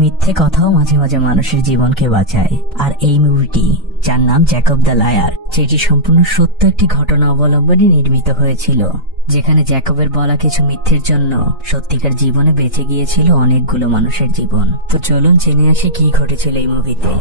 মিথ্যে কথাও মাঝে মাঝে মানুষের জীবনকে বাঁচায়। আর এই মুভিটি, যার নাম জ্যাকব দ্য লায়ার, যেটি সম্পূর্ণ সত্য একটি ঘটনা অবলম্বনে নির্মিত হয়েছিল, যেখানে জ্যাকবের বলা কিছু মিথ্যের জন্য সত্যিকার জীবনে বেঁচে গিয়েছিল অনেকগুলো মানুষের জীবন। তো চলুন জেনে আসি কি ঘটেছিল এই মুভিতে।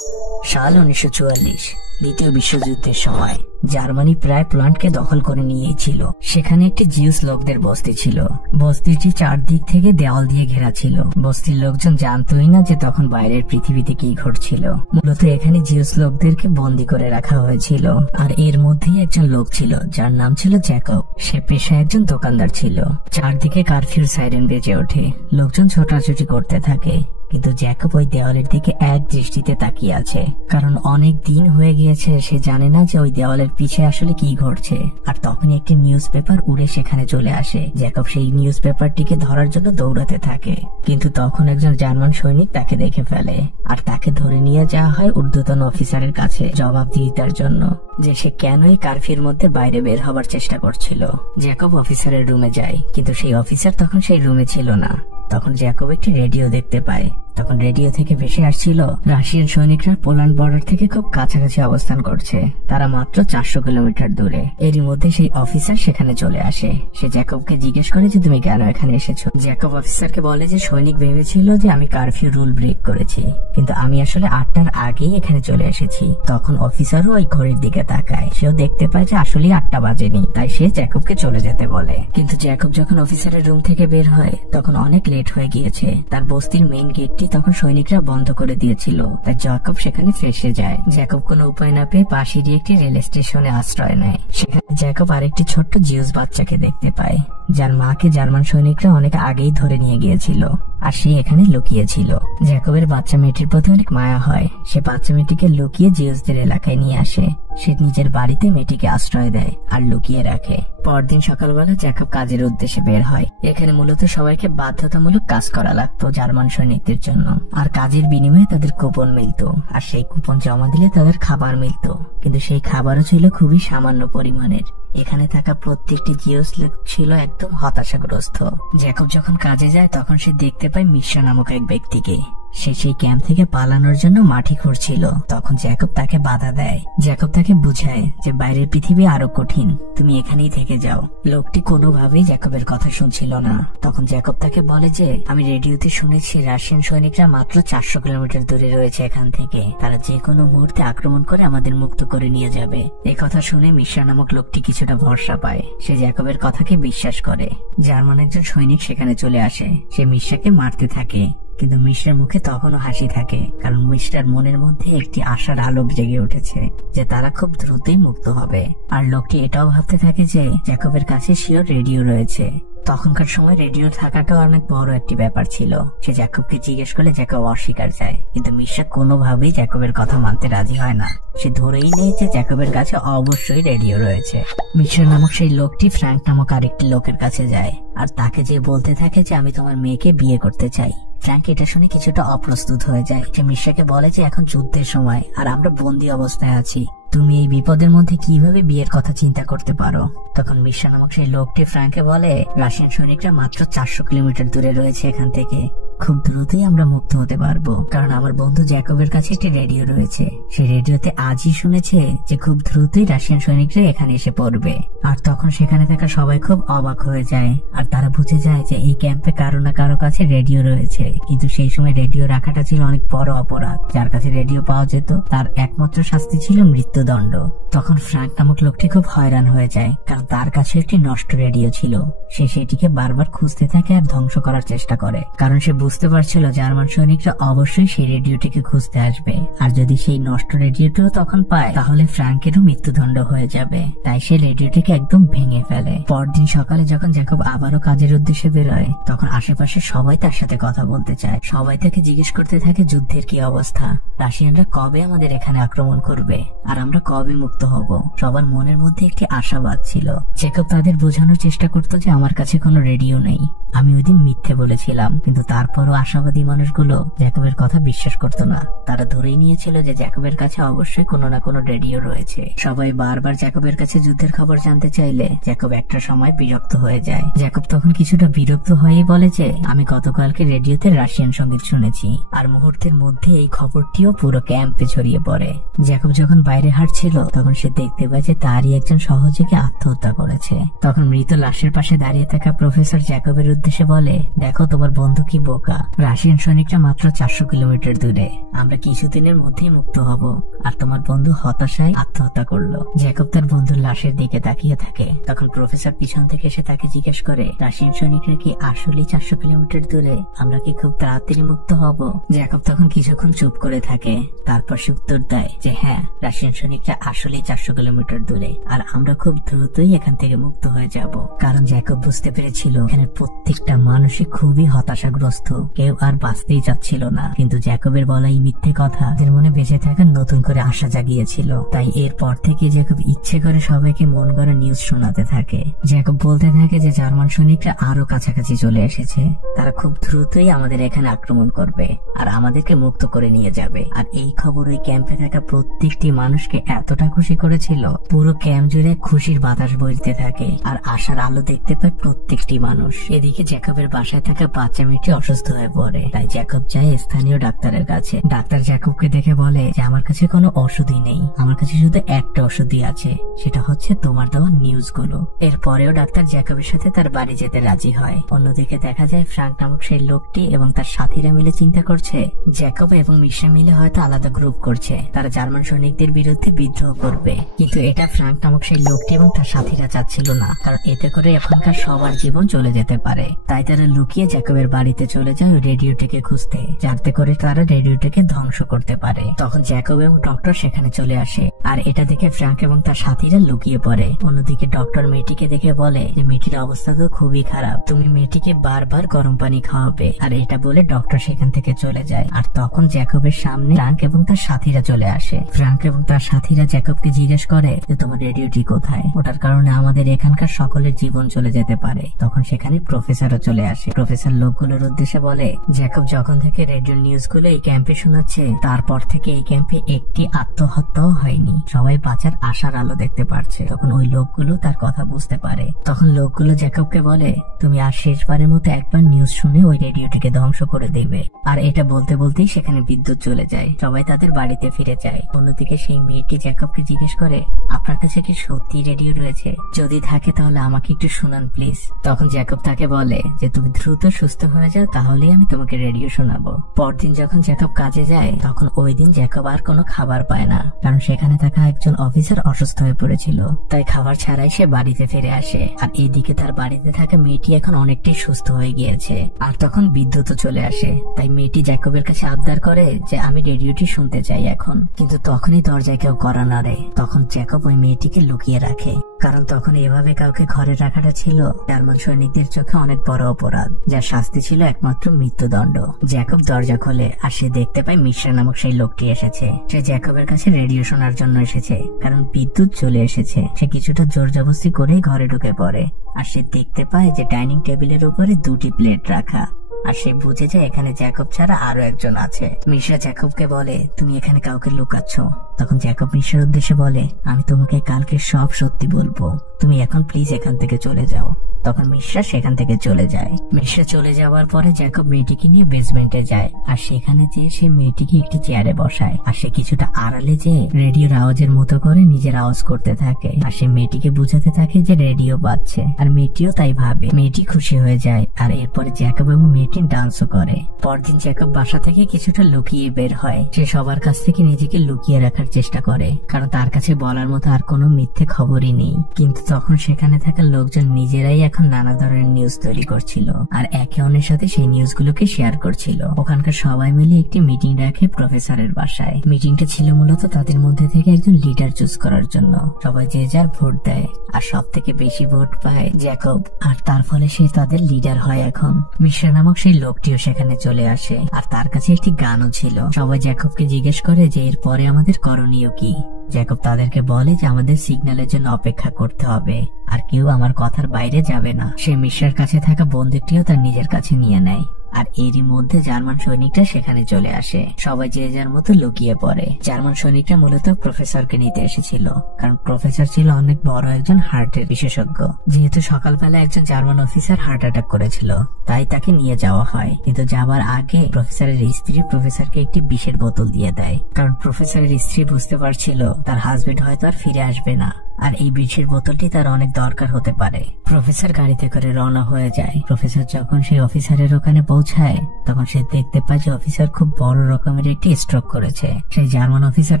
সাল 1944, দ্বিতীয় বিশ্বযুদ্ধের সময় জার্মানি প্রায় প্ল্যান্টকে দখল করে নিয়েছিল। সেখানে একটি জিউস লোকদের বস্তি ছিল। বস্তিটি চারদিক থেকে দেওয়াল দিয়ে ঘেরা ছিল। বস্তির লোকজন জানতোই না যে তখন বাইরের পৃথিবীতে কি ঘটছিল। মূলত এখানে জিউস লোকদেরকে বন্দী করে রাখা হয়েছিল। আর এর মধ্যেই একজন লোক ছিল যার নাম ছিল জ্যাকব। সে পেশায় একজন দোকানদার ছিল। চারদিকে কারফিউ সাইরেন বেজে ওঠে। লোকজন ছোটাছুটি করতে থাকে, কিন্তু জ্যাকব ওই দেওয়ালের দিকে এক দৃষ্টিতে তাকিয়ে আছে, কারণ অনেক দিন হয়ে গিয়েছে সে জানে না যে ওই দেওয়ালের পিছে আসলে কি ঘটছে। আর তখনই একটি নিউজ পেপার উড়ে সেখানে চলে আসে। জ্যাকব সেই নিউজ পেপারটিকে ধরার জন্য দৌড়াতে থাকে, কিন্তু তখন একজন জার্মান সৈনিক তাকে দেখে ফেলে আর তাকে ধরে নিয়ে যাওয়া হয় ঊর্ধ্বতন অফিসারের কাছে জবাবদিহিতার জন্য, যে সে কেন এই কারফিউর মধ্যে বাইরে বের হবার চেষ্টা করছিল। জ্যাকব অফিসারের রুমে যায়, কিন্তু সেই অফিসার তখন সেই রুমে ছিল না। তখন জ্যাকব একটি রেডিও দেখতে পায়। তখন রেডিও থেকে ভেসে আসছিল রাশিয়ান সৈনিকরা পোল্যান্ড বর্ডার থেকে খুব কাছাকাছি অবস্থান করছে, তারা মাত্র 400 কিলোমিটার দূরে। এরই মধ্যে সেই অফিসার সেখানে চলে আসে। সে জ্যাকবকে জিজ্ঞেস করে যে তুমি কেন এখানে এসেছো। জ্যাকব অফিসারকে বলে যে সৈনিক ভেবেছিল যে আমি কারফিউ রুল ব্রেক করেছি, কিন্তু আমি আসলে 8টার আগেই এখানে চলে এসেছি। তখন অফিসারও ওই ঘড়ির দিকে তাকায়। সেও দেখতে পায় যে আসলে 8টা বাজেনি, তাই সে জ্যাকবকে চলে যেতে বলে। কিন্তু জ্যাকব যখন অফিসারের রুম থেকে বের হয় তখন অনেক লেট হয়ে গিয়েছে। তার বস্তির মেইন গেট তখন সৈনিকরা বন্ধ করে দিয়েছিল, তাই জ্যাকব সেখানে ফেসে যায়। জ্যাকব কোনো উপায় না পেয়ে পাশেরই একটি রেল স্টেশনে আশ্রয় নেয়। সেখানে জ্যাকব আরেকটি ছোট্ট জিউস বাচ্চাকে দেখতে পায়, যার মাকে জার্মান সৈনিকরা অনেক আগেই ধরে নিয়ে গিয়েছিল, আর সে এখানে লুকিয়েছিল। জ্যাকবের বাচ্চা মেয়েটির প্রতি অনেক মায়া হয়। সে বাচ্চা মেয়েটিকে লুকিয়ে জিউসদের এলাকায় নিয়ে আসে। সে নিজের বাড়িতে মেয়েটিকে আশ্রয় দেয় আর লুকিয়ে রাখে। পরদিন সকালবেলা জ্যাকব কাজের উদ্দেশ্যে বের হয়। এখানে মূলত সবাইকে বাধ্যতামূলক কাজ করা লাগতো জার্মান সৈনিকদের জন্য, আর কাজের বিনিময়ে তাদের কুপন মিলতো, আর সেই কুপন জমা দিলে তাদের খাবার মিলতো। কিন্তু সেই খাবারও ছিল খুবই সামান্য পরিমাণের। এখানে থাকা প্রত্যেকটি জিউস লোক ছিল একদম হতাশাগ্রস্ত। জ্যাকব যখন কাজে যায় তখন সে দেখতে পায় মিশ্রা নামক এক ব্যক্তিকে। সে সেই ক্যাম্প থেকে পালানোর জন্য মাটি খুঁড়ছিল। তখন জ্যাকব তাকে বাধা দেয়। জ্যাকব তাকে বুঝায় যে বাইরের পৃথিবী আরো কঠিন, তুমি এখানেই থেকে যাও। লোকটি কোনোভাবেই জ্যাকবের কথা শুনছিল না। তখন জ্যাকব তাকে বলে যে আমি রেডিওতে শুনেছি রাশিয়ান সৈনিকরা মাত্র 400 কিলোমিটার দূরে রয়েছে এখান থেকে, তারা যে কোনো মুহূর্তে আক্রমণ করে আমাদের মুক্ত করে নিয়ে যাবে। এই কথা শুনে মিশ্রা নামক লোকটি কিছুটা ভরসা পায়। সে জ্যাকবের কথাকে বিশ্বাস করে। জার্মান একজন সৈনিক সেখানে চলে আসে। সে মিশ্রাকে মারতে থাকে, কিন্তু মিশ্রার মুখে তখনও হাসি থাকে, কারণ মিশ্রার মনের মধ্যে একটি আশার আলো জেগে উঠেছে যে তারা খুব দ্রুতই মুক্ত হবে। আর লোকটি এটাও ভাবতে থাকে যে জ্যাকবের কাছে শিওর রেডিও রয়েছে। তখনকার সময় রেডিও থাকাটাও অনেক বড় একটি ব্যাপার ছিল। সে জ্যাকবকে জিজ্ঞেস করলে জ্যাকব অস্বীকার যায়, কিন্তু মিশ্রা কোনোভাবেই জ্যাকবের কথা মানতে রাজি হয় না। সে ধরেই নেয় যে জ্যাকবের কাছে অবশ্যই রেডিও রয়েছে। মিশ্রা নামক সেই লোকটি ফ্র্যাঙ্ক নামক আরেকটি লোকের কাছে যায়, আর তাকে যে বলতে থাকে যে আমি তোমার মেয়েকে বিয়ে করতে চাই। ফ্র্যাঙ্ক এটা শুনে কিছুটা অপ্রস্তুত হয়ে যায়। সে মিশ্রাকে বলে যে এখন যুদ্ধের সময় আর আমরা বন্দী অবস্থায় আছি, তুমি এই বিপদের মধ্যে কিভাবে বিয়ের কথা চিন্তা করতে পারো। তখন মিশ্রা নামক সেই লোকটি ফ্র্যাঙ্ককে বলে রাশিয়ান সৈনিকরা মাত্র 400 কিলোমিটার দূরে রয়েছে এখান থেকে, খুব দ্রুতই আমরা মুক্ত হতে পারবো, কারণ আমার বন্ধু জ্যাকবের কাছে একটি রেডিও রয়েছে। সেই রেডিওতে আজই শুনেছে যে খুব দ্রুতই রাশিয়ান সৈনিকরা এখানে এসে পড়বে। আর তখন সেখানে থাকা সবাই খুব অবাক হয়ে যায়, আর তারা বুঝে যায় যে এই ক্যাম্পে কারো না কারো কাছে রেডিও রয়েছে। কিন্তু সেই সময় রেডিও রাখাটা ছিল অনেক বড় অপরাধ। যার কাছে রেডিও পাওয়া যেত তার একমাত্র শাস্তি ছিল মৃত্যুদণ্ড। তখন ফ্র্যাঙ্ক নামক লোকটি খুব হয়রান হয়ে যায়, কারণ তার কাছে একটি নষ্ট রেডিও ছিল। সে সেটিকে বারবার খুঁজতে থাকে আর ধ্বংস করার চেষ্টা করে, কারণ সে বুঝতে পারছিল জার্মান সৈনিকরা অবশ্যই সেই রেডিওটিকে খুঁজতে আসবে। আর যদি সেই নষ্ট রেডিওটিও তখন পায় তাহলে ফ্র্যাঙ্কেরও মৃত্যুদণ্ড হয়ে যাবে। তাই সে রেডিওটিকে একদম ভেঙে ফেলে। পরদিন সকালে যখন জ্যাকব আবারও কাজের উদ্দেশ্যে বেরোয় তখন আশেপাশে সবাই তার সাথে কথা বলতে চায়। সবাই তাকে জিজ্ঞেস করতে থাকে যুদ্ধের কি অবস্থা, রাশিয়ানরা কবে আমাদের এখানে আক্রমণ করবে, আর আমরা কবে মুক্ত হব। সবার মনের মধ্যে একটি আশাবাদ ছিল। জ্যাকব তাদের বোঝানোর চেষ্টা করতো যে আমার কাছে কোনো রেডিও নেই, আমি ওইদিন মিথ্যে বলেছিলাম, কিন্তু তারপর এরপরও আশাবাদী মানুষগুলো জ্যাকবের কথা বিশ্বাস করতো না। তারা ধরেই নিয়েছিল যে জ্যাকবের কাছে অবশ্যই কোনো না কোনো রেডিও রয়েছে। সবাই বারবার জ্যাকবের কাছে যুদ্ধের খবর জানতে চাইলে জ্যাকব একটা সময় বিরক্ত হয়ে যায়। জ্যাকব তখন কিছুটা বিরক্ত হয়েই বলে যে আমি গতকালকে রেডিওতে রাশিয়ান সঙ্গীত শুনেছি। আর মুহূর্তের মধ্যে এই খবরটিও পুরো ক্যাম্পে ছড়িয়ে পড়ে। জ্যাকব যখন বাইরে হাঁটছিল তখন সে দেখতে পায় যে তারই একজন সহযোগী আত্মহত্যা করেছে। তখন মৃত লাশের পাশে দাঁড়িয়ে থাকা প্রফেসর জ্যাকবের উদ্দেশ্যে বলে, দেখো তোমার বন্ধু কি বোকা, রাশিয়ান সৈনিকরা মাত্র 400 কিলোমিটার দূরে, আমরা কিছুদিনের মধ্যেই মুক্ত হব, আর তোমার বন্ধু হতাশায় আত্মহত্যা করলো। জ্যাকব তার বন্ধুর লাশের দিকে তাকিয়ে থাকে। তখন প্রফেসর পিছন থেকে এসে তাকে জিজ্ঞেস করে, রাশিয়ান সৈনিকরা কি আসলেই 400 কিলোমিটার দূরে, আমরা কি খুব তাড়াতাড়ি মুক্ত হব? জ্যাকব তখন কিছুক্ষণ চুপ করে থাকে। তারপর সে উত্তর দেয় যে হ্যাঁ, রাশিয়ান সৈনিকরা আসলেই 400 কিলোমিটার দূরে, আর আমরা খুব দ্রুতই এখান থেকে মুক্ত হয়ে যাব। কারণ জ্যাকব বুঝতে পেরেছিল এখানে প্রত্যেকটা মানুষই খুবই হতাশাগ্রস্ত, কেউ আর বাঁচতেই চাচ্ছিল না। কিন্তু জ্যাকবের বলাই মিথ্যে কথা এর মনে বেঁচে থাকার নতুন করে আশা জাগিয়েছিল। তাই এরপর থেকে জ্যাকব ইচ্ছে করে সবাইকে মন গড়া নিউজ শোনাতে থাকে। জ্যাকব বলতে থাকে যে জার্মান সৈনিকরা আরো কাছাকাছি চলে এসেছে, তারা খুব দ্রুতই আমাদের এখানে আক্রমণ করবে আর আমাদেরকে মুক্ত করে নিয়ে যাবে। আর এই খবর ওই ক্যাম্পে থাকা প্রত্যেকটি মানুষকে এতটা খুশি করেছিল, পুরো ক্যাম্প জুড়ে খুশির বাতাস বইতে থাকে আর আশার আলো দেখতে পায় প্রত্যেকটি মানুষ। এদিকে জ্যাকবের বাসায় থাকা বাচ্চা মেয়েটি অসুস্থ হয়ে পড়ে। তাই জ্যাকব যায় স্থানীয় ডাক্তারের কাছে। ডাক্তার জ্যাকবকে দেখে বলে যে আমার কাছে কোনো ওষুধই নেই, আমার কাছে শুধু একটা ওষুধই আছে, সেটা হচ্ছে তোমার দেওয়া নিউজগুলো। এরপরেও ডাক্তার জ্যাকবের সাথে তার বাড়ি যেতে রাজি হয়। অন্যদিকে দেখা যায় ফ্রাঙ্ক নামক সেই লোকটি এবং তার সাথীরা মিলে চিন্তা করছে জ্যাকব এবং মিশা মিলে হয়তো আলাদা গ্রুপ করছে, তারা জার্মান সৈনিকদের বিরুদ্ধে বিদ্রোহ করবে। কিন্তু এটা ফ্রাঙ্ক নামক সেই লোকটি এবং তার সাথীরা চাচ্ছিল না, কারণ এতে করে এখনকার সবার জীবন চলে যেতে পারে। তাই তারা লুকিয়ে জ্যাকবের বাড়িতে চলে যায় রেডিওটিকে খুঁজতে, যাতে করে তারা রেডিওটিকে ধ্বংস করতে পারে। তখন জ্যাকব এবং ডক্টর সেখানে চলে আসে, আর এটা দেখে ফ্রাঙ্ক এবং তার সাথীরা লুকিয়ে পড়ে। অন্যদিকে ডক্টর মেয়েটিকে দেখে বলে যে মেয়েটির অবস্থা তো খুবই খারাপ, তুমি মেয়েটিকে বারবার গরম পানি খাওয়াবে। আর এটা বলে ডক্টর সেখান থেকে চলে যায়। আর তখন জ্যাকবের সামনে ফ্রাঙ্ক এবং তার সাথীরা চলে আসে। ফ্রাঙ্ক এবং তার সাথীরা জ্যাকবকে জিজ্ঞেস করে যে তোমার রেডিওটি কোথায়, ওটার কারণে আমাদের এখানকার সকলের জীবন চলে যেতে পারে। তখন সেখানে প্রফেসরও চলে আসে। প্রফেসর লোকগুলোর উদ্দেশ্যে বলে জ্যাকব যখন থেকে রেডিও নিউজগুলো এই ক্যাম্পে শোনাচ্ছে, তারপর থেকে এই ক্যাম্পে একটি আত্মহত্যাও হয়নি, সবাই বাঁচার আশার আলো দেখতে পারছে। তখন ওই লোকগুলো তার কথা বুঝতে পারে। তখন লোকগুলো জ্যাকবকে বলে তুমি আর শেষবারের মতো একবার নিউজ শুনে ওই রেডিওটিকে ধ্বংস করে দেবে। আর এটা বলতে বলতেই সেখানে বিদ্যুৎ চলে যায়, সবাই তাদের বাড়িতে ফিরে যায়। অন্যদিকে সেই মেয়েটি জ্যাকবকে জিজ্ঞেস করে আপনার কাছে কি সত্যি রেডিও রয়েছে, যদি থাকে তাহলে আমাকে একটু শোনান প্লিজ। তখন জ্যাকব তাকে বলে যে তুমি দ্রুত সুস্থ হয়ে যাও, তাহলেই আমি তোমাকে রেডিও শোনাবো। পরদিন যখন জ্যাকব কাজে যায় তখন ওই দিন জ্যাকব আর কোনো খাবার পায় না, কারণ সেখানে থাকা একজন অফিসার অসুস্থ হয়ে পড়েছিল। তাই খাবার ছাড়াই সে বাড়িতে ফিরে আসে। আর এইদিকে তার বাড়িতে থাকা মেয়েটি এখন অনেকটাই সুস্থ হয়ে গিয়েছে। আর তখন বিদ্যুৎও চলে আসে। তাই মেয়েটি জ্যাকবের কাছে আবদার করে যে আমি রেডিওটি শুনতে চাই এখন। কিন্তু তখনই দরজায় কেউ কড়া নাড়ে। তখন জ্যাকব ওই মেয়েটিকে লুকিয়ে রাখে, কারণ তখন এভাবে কাউকে ঘরে রাখাটা ছিল জার্মান সৈনিকদের চোখে অনেক বড় অপরাধ, যার শাস্তি ছিল একমাত্র মৃত্যুদণ্ড। জ্যাকব দরজা খোলে আর সে দেখতে পায় মিশ্রা নামক সেই লোকটি এসেছে। সে জ্যাকবের কাছে রেডিও শোনার জন্য এসেছে, কারণ বিদ্যুৎ চলে এসেছে। সে কিছুটা জোর জবরদস্তি করেই ঘরে ঢুকে পড়ে। আর সে দেখতে পায় যে ডাইনিং টেবিলের উপরে 2টি প্লেট রাখা। আর সে বুঝে যায় এখানে জ্যাকব ছাড়া আরো একজন আছে। মিশ্রা জ্যাকবকে বলে তুমি এখানে কাউকে লুকাচ্ছ। তখন জ্যাকব মিশ্রার উদ্দেশ্যে বলে আমি তোমাকে কালকে সব সত্যি বলবো, তুমি এখন প্লিজ এখান থেকে চলে যাও। তখন মিশ্রা সেখান থেকে চলে যায়। মিশ্রা চলে যাওয়ার পরে জ্যাকব মেয়েটিকে নিয়ে বেসমেন্টে যায়। আর সেখানে যেয়ে সে মেয়েটিকে একটি চেয়ারে বসায়। আর সে কিছুটা আড়ালে যেয়ে রেডিওর আওয়াজের মতো করে নিজের আওয়াজ করতে থাকে। আর সে মেয়েটিকে বুঝাতে থাকে যে রেডিও বাজছে। আর মেয়েটিও তাই ভাবে। মেয়েটি খুশি হয়ে যায়। আর এরপরে জ্যাকব এবং মেয়েটি ডান্সও করে। পরদিন জ্যাকব বাসা থেকে কিছুটা লুকিয়ে বের হয়। সে সবার কাছ থেকে নিজেকে লুকিয়ে রাখার চেষ্টা করে, কারণ তার কাছে বলার মতো আর কোনো মিথ্যে খবরই নেই। কিন্তু তখন সেখানে থাকা লোকজন নিজেরাই এখন নানা ধরনের নিউজ তৈরি করছিল আর একে অন্যের সাথে সেই নিউজগুলোকে শেয়ার করছিল। ওখানকার সবাই মিলে একটি মিটিং রাখে প্রফেসরের বাসায়। মিটিংটা ছিল মূলত তাদের মধ্যে থেকে একজন লিডার চুজ করার জন্য। সবাই যে যার ভোট দেয় আর সব থেকে বেশি ভোট পায় জ্যাকব, আর তার ফলে সে তাদের লিডার হয়। এখন মিশ্রা নামক সেই লোকটিও সেখানে চলে আসে আর তার কাছে একটি গানও ছিল। সবাই জ্যাকবকে জিজ্ঞেস করে যে এরপরে আমাদের করণীয় কি। জ্যাকব তাদেরকে বলে যে আমাদের সিগন্যালের জন্য অপেক্ষা করতে হবে আর কেউ আমার কথার বাইরে যাবে না। সে মিশ্রার কাছে থাকা বন্দুকটিও তার নিজের কাছে নিয়ে নেয়। আর এরই মধ্যে জার্মান সৈনিকরা সেখানে চলে আসে। সবাই যে যার মতো লুকিয়ে পড়ে। জার্মান সৈনিকরা মূলত প্রফেসরকে নিতে এসেছিল, কারণ প্রফেসর ছিল অনেক বড় একজন হার্টের বিশেষজ্ঞ। যেহেতু সকালবেলা একজন জার্মান অফিসার হার্ট অ্যাটাক করেছিল, তাই তাকে নিয়ে যাওয়া হয়। কিন্তু যাবার আগে প্রফেসরের স্ত্রী প্রফেসরকে একটি বিষের বোতল দিয়ে দেয়, কারণ প্রফেসরের স্ত্রী বুঝতে পারছিল তার হাজবেন্ড হয়তো আর ফিরে আসবে না, আর এই বিষের বোতলটি তার অনেক দরকার হতে পারে। প্রফেসর গাড়িতে করে রওনা হয়ে যায়। প্রফেসর যখন সেই অফিসারের ওখানে পৌঁছায়, তখন সে দেখতে পায় যে অফিসার খুব বড় রকমের একটি স্ট্রোক করেছে। সেই জার্মান অফিসার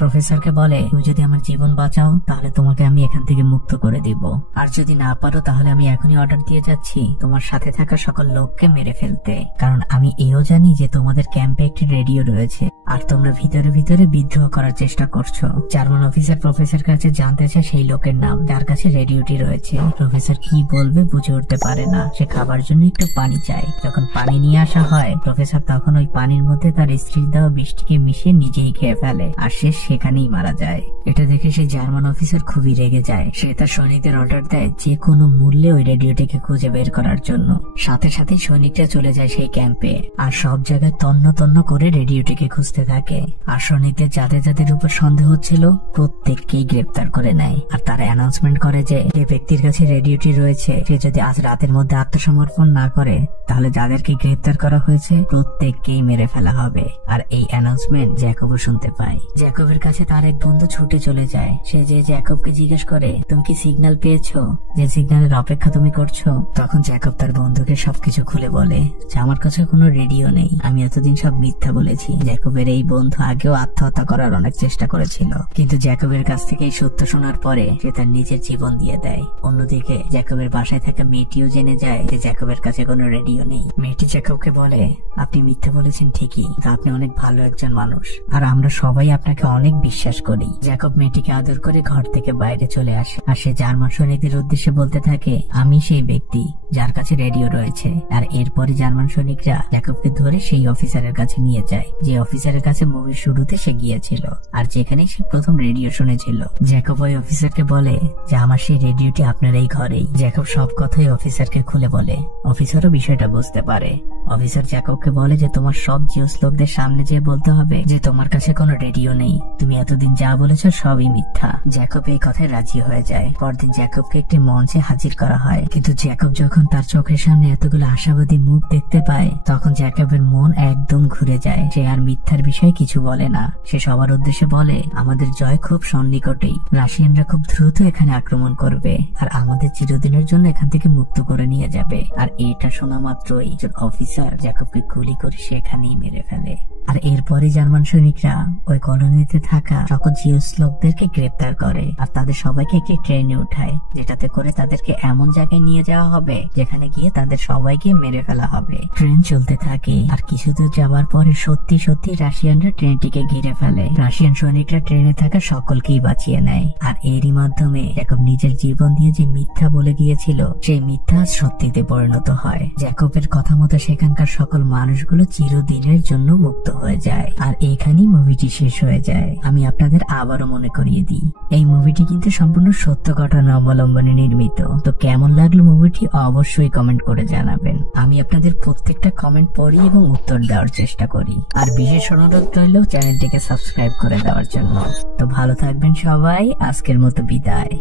প্রফেসরকে বলে, তুমি যদি আমার জীবন বাঁচাও তাহলে তোমাকে আমি এখান থেকে মুক্ত করে দিব, আর যদি না পারো তাহলে আমি এখনই অর্ডার দিয়ে যাচ্ছি তোমার সাথে থাকা সকল লোককে মেরে ফেলতে, কারণ আমি এও জানি যে তোমাদের ক্যাম্পে একটি রেডিও রয়েছে আর তোমরা ভিতরে ভিতরে বিদ্রোহ করার চেষ্টা করছো। জার্মান অফিসার প্রফেসর কাছে জানতে চায় সেই লোকের নাম যার কাছে রেডিওটি রয়েছে। প্রফেসর কি বলবে বুঝে উঠতে পারে না। সে খাবার জন্য একটু পানি চায়। যখন পানি নিয়ে আসা হয়, প্রফেসর তখন ওই পানির মধ্যে তার স্ত্রীর দেওয়া বিষটিকে মিশিয়ে নিজেই খেয়ে ফেলে, আর সে সেখানেই মারা যায়। এটা দেখে সেই জার্মান অফিসার খুবই রেগে যায়। সে তার সৈনিকদের অর্ডার দেয় যে কোনো মূল্যে ওই রেডিওটিকে খুঁজে বের করার জন্য। সাথে সাথে সৈনিকরা চলে যায় সেই ক্যাম্পে, আর সব জায়গায় তন্ন তন্ন করে রেডিওটিকে খুঁজতে থাকে। আর সৈনিকদের যাদের যাদের উপর সন্দেহ হচ্ছিল প্রত্যেককেই গ্রেপ্তার করে নেয়। আর তারা অ্যানাউন্সমেন্ট করে যে ব্যক্তির কাছে রেডিওটি রয়েছে সে যদি আজ রাতের মধ্যে আত্মসমর্পণ না করে তাহলে যাদেরকে গ্রেপ্তার করা হয়েছে প্রত্যেককেই মেরে ফেলা হবে। আর এই অ্যানাউন্সমেন্ট জ্যাকবও শুনতে পায়। জ্যাকবের কাছে তার এক বন্ধু ছুটে চলে যায়। সে যে জ্যাকবকে জিজ্ঞেস করে, তুমি কি সিগন্যাল পেয়েছো? যে সিগন্যালের অপেক্ষা তুমি করছো? তখন জ্যাকব তার বন্ধুকে সবকিছু খুলে বলে যে আমার কাছে কোনো রেডিও নেই, আমি এতদিন সব মিথ্যা বলেছি। জ্যাকবের এই বন্ধু আগেও আত্মহত্যা করার অনেক চেষ্টা করেছিল, কিন্তু জ্যাকবের কাছ থেকে এই সত্য শোনার পরে সে তার নিজের জীবন দিয়ে দেয়। অন্যদিকে জ্যাকবের বাসায় থাকা মেয়েটিও জেনে যায় যে জ্যাকবের কাছে কোনো রেডিও নেই। মেয়েটি জ্যাকবকে বলে, আপনি মিথ্যে বলেছেন ঠিকই, তা আপনি অনেক ভালো একজন মানুষ, আর আমরা সবাই আপনাকে অনেক বিশ্বাস করি। জ্যাকব মেয়েটিকে আদর করে ঘর থেকে বাইরে চলে আসে, আর সে জার্মান সৈনিকদের উদ্দেশ্যে বলতে থাকে, আমি সেই ব্যক্তি যার কাছে রেডিও রয়েছে। আর এরপরে জার্মান সৈনিকরা জ্যাকবকে ধরে সেই অফিসারের কাছে নিয়ে যায়, যে অফিসারের কাছে মুভির শুরুতে সে গিয়েছিল আর যেখানে সে প্রথম রেডিও শুনেছিল। জ্যাকব ওই অফিসারকে বলে যে আমার সেই রেডিওটি আপনার এই ঘরেই। জ্যাকব সব কথাই অফিসারকে খুলে বলে। অফিসারও বিষয়টা বুঝতে পারে। অফিসার জ্যাকবকে বলে যে তোমার সব জিউস লোকদের সামনে যেয়ে বলতে হবে যে তোমার কাছে কোনো রেডিও নেই, তুমি এতদিন যা বলেছো সবই মিথ্যা। জ্যাকব এই কথায় রাজি হয়ে যায়। পরদিন জ্যাকবকে একটি মঞ্চে হাজির করা হয়, কিন্তু জ্যাকব যখন তার চোখের সামনে এতগুলো আশাবাদী মুখ দেখতে পায় তখন জ্যাকবের মন একদম ঘুরে যায়। সে আর মিথ্যার বিষয়ে কিছু বলে না। সে সবার উদ্দেশ্যে বলে, আমাদের জয় খুব সন্নিকটেই, রাশিয়ানরা খুব দ্রুত এখানে আক্রমণ করবে আর আমাদের চিরদিনের জন্য এখান থেকে মুক্ত করে নিয়ে যাবে। আর এটা শোনা মাত্রই একজন অফিসার জ্যাকবকে গুলি করে সেখানেই মেরে ফেলে। আর এরপরে জার্মান সৈনিকরা ওই কলোনিতে থাকা সকল জিউস লোকদেরকে গ্রেপ্তার করে আর তাদের সবাইকে একটি ট্রেনে উঠায়, যেটাতে করে তাদেরকে এমন জায়গায় নিয়ে যাওয়া হবে যেখানে গিয়ে তাদের সবাইকে মেরে ফেলা হবে। ট্রেন চলতে থাকে আর কিছু দূর যাওয়ার পরে সত্যি সত্যি রাশিয়ানরা ট্রেনটিকে ঘিরে ফেলে। রাশিয়ান সৈনিকরা ট্রেনে থাকা সকলকেই বাঁচিয়ে নেয়। আর এরই মাধ্যমে জ্যাকব নিজের জীবন দিয়ে যে মিথ্যা বলে গিয়েছিল সেই মিথ্যা সত্যিতে পরিণত হয়। জ্যাকবের কথা মতো সেখানকার সকল মানুষগুলো চিরদিনের জন্য মুক্ত হয়ে যায়। আর এখানেই মুভিটি শেষ হয়ে যায়। আমি আপনাদের আবারও মনে করিয়ে দিই, এই মুভিটি কিন্তু সম্পূর্ণ সত্য ঘটনা অবলম্বনে নির্মিত। তো কেমন লাগলো মুভিটি অবশ্যই কমেন্ট করে জানাবেন। আমি আপনাদের প্রত্যেকটা কমেন্ট পড়ি এবং উত্তর দেওয়ার চেষ্টা করি। আর বিশেষ অনুরোধ রইল চ্যানেলটিকে সাবস্ক্রাইব করে দেওয়ার জন্য। তো ভালো থাকবেন সবাই, আজকের মতো বিদায়।